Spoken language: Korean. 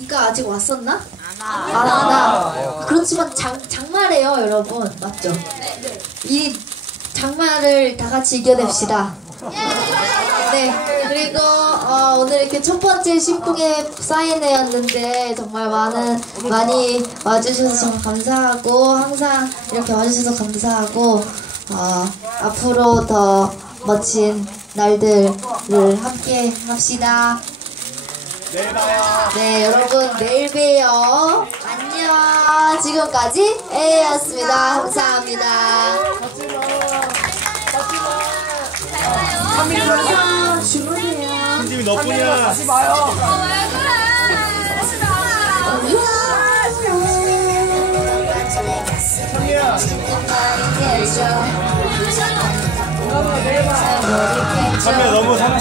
이가 아직 왔었나? 안 와나. 그렇지만 장, 장마래요, 여러분. 맞죠? 이 장마를 다 같이 이겨냅시다. 네. 그리고 어, 오늘 이렇게 첫 번째 신풍의 사인회였는데 정말 많은 많이 와주셔서 정말 감사하고 항상 이렇게 와주셔서 감사하고 어, 앞으로 더 멋진 날들을 함께 합시다. 네, 여러분 내일 봬요. 안녕. 지금까지 에이였습니다. 감사합니다. 안녕. 주문이에요. 팀이 너뿐이야. 다시 봐요. 참이야. 참이야 너무. 참